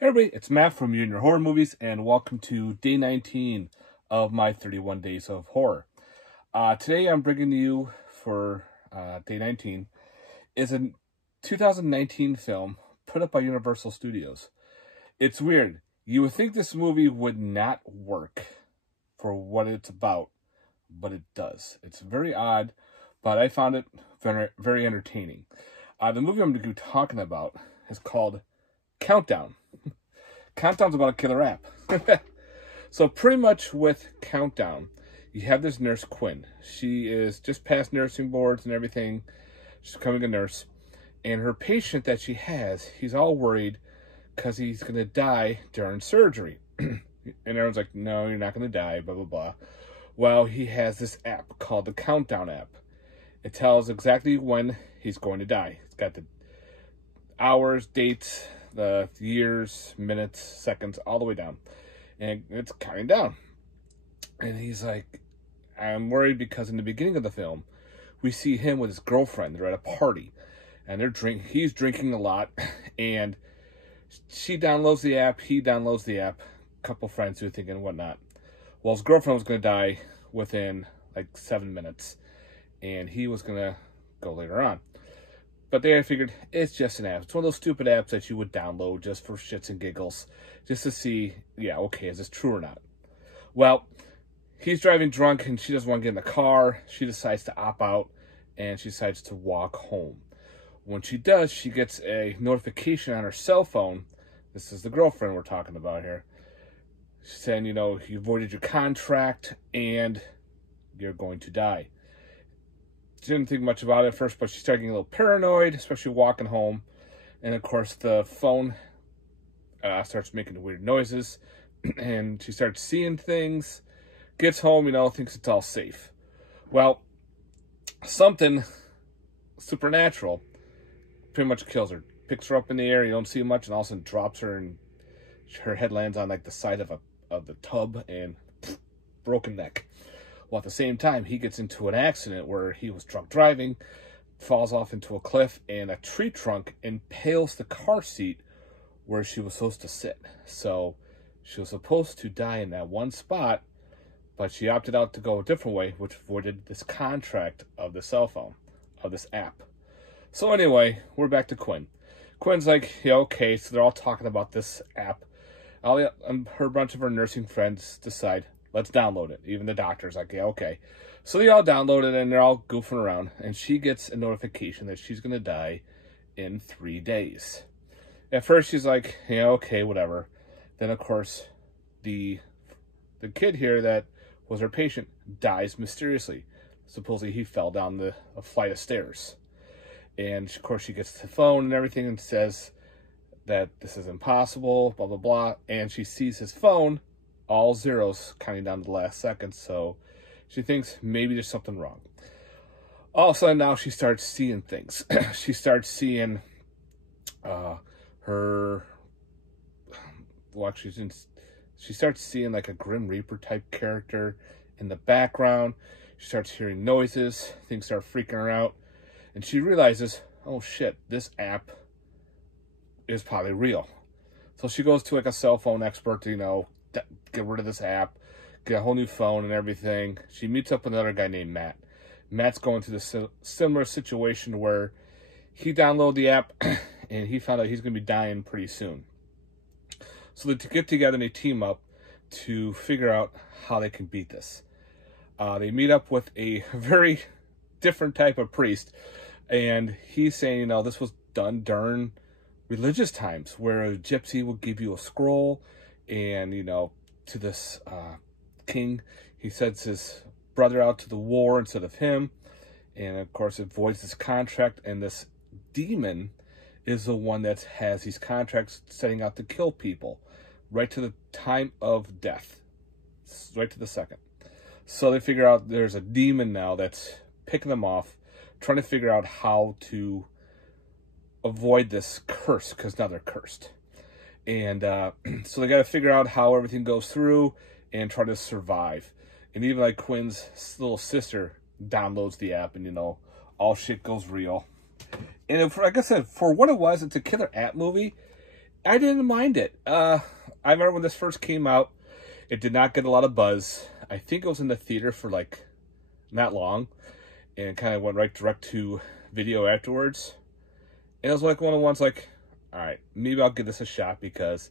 Hey everybody, it's Matt from You and Your Horror Movies, and welcome to day 19 of my 31 Days of Horror. Today I'm bringing you for day 19 is a 2019 film put up by Universal Studios. It's weird. You would think this movie would not work for what it's about, but it does. It's very odd, but I found it very, very entertaining. The movie I'm going to be talking about is called Countdown. Countdown's about a killer app. So pretty much with Countdown, you have this nurse, Quinn. She is just past nursing boards and everything. She's becoming a nurse. And her patient that she has, he's all worried because he's going to die during surgery. And everyone's like, no, you're not going to die, blah, blah, blah. Well, he has this app called the Countdown app. It tells exactly when he's going to die. It's got the hours, dates, the years, minutes, seconds, all the way down. And it's counting down. And he's like, I'm worried because in the beginning of the film, we see him with his girlfriend. They're at a party. And he's drinking a lot. And she downloads the app. He downloads the app. A couple friends who are thinking and whatnot. Well, his girlfriend was going to die within like 7 minutes. And he was going to go later on. But they figured it's just an app. It's one of those stupid apps that you would download just for shits and giggles. Just to see, yeah, okay, is this true or not? Well, he's driving drunk and she doesn't want to get in the car. She decides to opt out and she decides to walk home. When she does, she gets a notification on her cell phone. This is the girlfriend we're talking about here. She's saying, you know, you voided your contract and you're going to die. She didn't think much about it at first, but she started getting a little paranoid, especially walking home. And of course, the phone starts making weird noises, and she starts seeing things. Gets home, you know, thinks it's all safe. Well, something supernatural pretty much kills her. Picks her up in the air, you don't see much, and all of a sudden drops her, and her head lands on like the side of the tub, and broken neck. Well, at the same time, he gets into an accident where he was drunk driving, falls off into a cliff, and a tree trunk impales the car seat where she was supposed to sit. So she was supposed to die in that one spot, but she opted out to go a different way, which voided this contract of the cell phone, of this app. So anyway, we're back to Quinn. Quinn's like, yeah, okay, so they're all talking about this app. Her bunch of her nursing friends decide, let's download it. Even the doctor's like, yeah, okay. So they all download it, and they're all goofing around. And she gets a notification that she's going to die in 3 days. At first, she's like, yeah, okay, whatever. Then, of course, the kid here that was her patient dies mysteriously. Supposedly, he fell down a flight of stairs. And, of course, she gets the phone and everything and says that this is impossible, blah, blah, blah. And she sees his phone, all zeros, counting down to the last second, so she thinks maybe there's something wrong. All of a sudden now she starts seeing things. She starts seeing she starts seeing like a Grim Reaper type character in the background. She starts hearing noises, things start freaking her out, and she realizes, oh shit, this app is probably real. So she goes to like a cell phone expert to, you know, get rid of this app, get a whole new phone and everything. She meets up with another guy named Matt. Matt's going through this similar situation where he downloaded the app and he found out he's going to be dying pretty soon. So they get together and they team up to figure out how they can beat this. They meet up with a very different type of priest, and he's saying, you know, this was done during religious times where a gypsy would give you a scroll, and, you know, to this king, he sends his brother out to the war instead of him. And, of course, it voids this contract. And this demon is the one that has these contracts setting out to kill people right to the time of death, right to the second. So they figure out there's a demon now that's picking them off, trying to figure out how to avoid this curse, because now they're cursed. And so they got to figure out how everything goes through and try to survive. And even like Quinn's little sister downloads the app, and, you know, all shit goes real. And if, like I said, for what it was, it's a killer app movie. I didn't mind it. I remember when this first came out, it did not get a lot of buzz. I think it was in the theater for like not long, and kind of went right direct to video afterwards. And it was like one of the ones like, all right, maybe I'll give this a shot because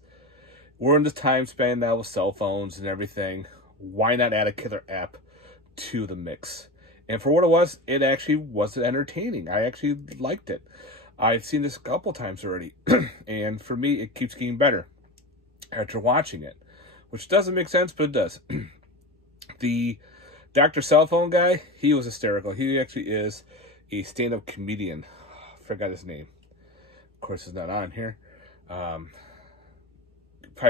we're in this time span now with cell phones and everything. Why not add a killer app to the mix? And for what it actually was entertaining. I actually liked it. I've seen this a couple times already, and for me, it keeps getting better after watching it, which doesn't make sense, but it does. The Dr. Cell Phone guy, he was hysterical. He actually is a stand-up comedian. Forgot his name. Of course, it's not on here. Probably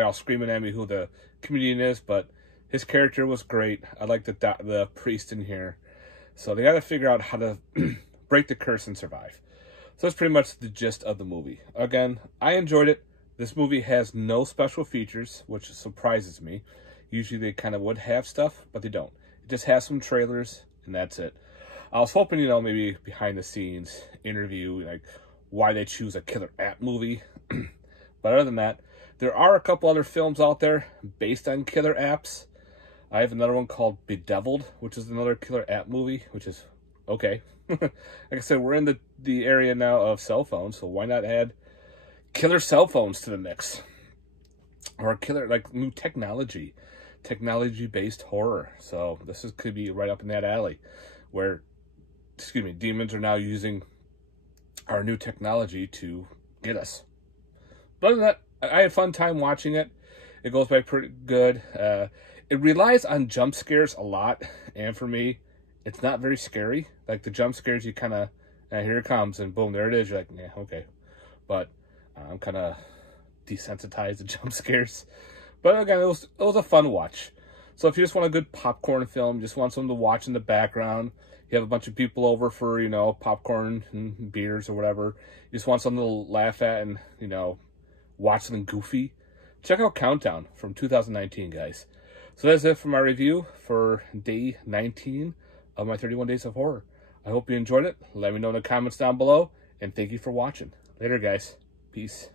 all screaming at me who the comedian is, but his character was great. I like the priest in here. So they got to figure out how to break the curse and survive. So that's pretty much the gist of the movie. Again, I enjoyed it. This movie has no special features, which surprises me. Usually they kind of would have stuff, but they don't. It just has some trailers, and that's it. I was hoping, maybe behind the scenes interview, like why they choose a killer app movie. But other than that, there are a couple other films out there based on killer apps. I have another one called Bedeviled, which is another killer app movie, which is okay. Like I said, we're in the area now of cell phones, so why not add killer cell phones to the mix? Or killer, like, new technology-based horror. So this could be right up in that alley where, demons are now using our new technology to get us. But other than that, I had a fun time watching it. It goes by pretty good. It relies on jump scares a lot, and for me, it's not very scary. Like the jump scares, you kind of, here it comes, and boom, there it is. You're like, yeah, okay. But I'm kind of desensitized to jump scares. But again, it was a fun watch. So if you just want a good popcorn film, just want something to watch in the background, you have a bunch of people over for, popcorn and beers or whatever, you just want something to laugh at and, watch something goofy, check out Countdown from 2019, guys. So that's it for my review for day 19 of my 31 Days of Horror. I hope you enjoyed it. Let me know in the comments down below, and thank you for watching. Later, guys. Peace.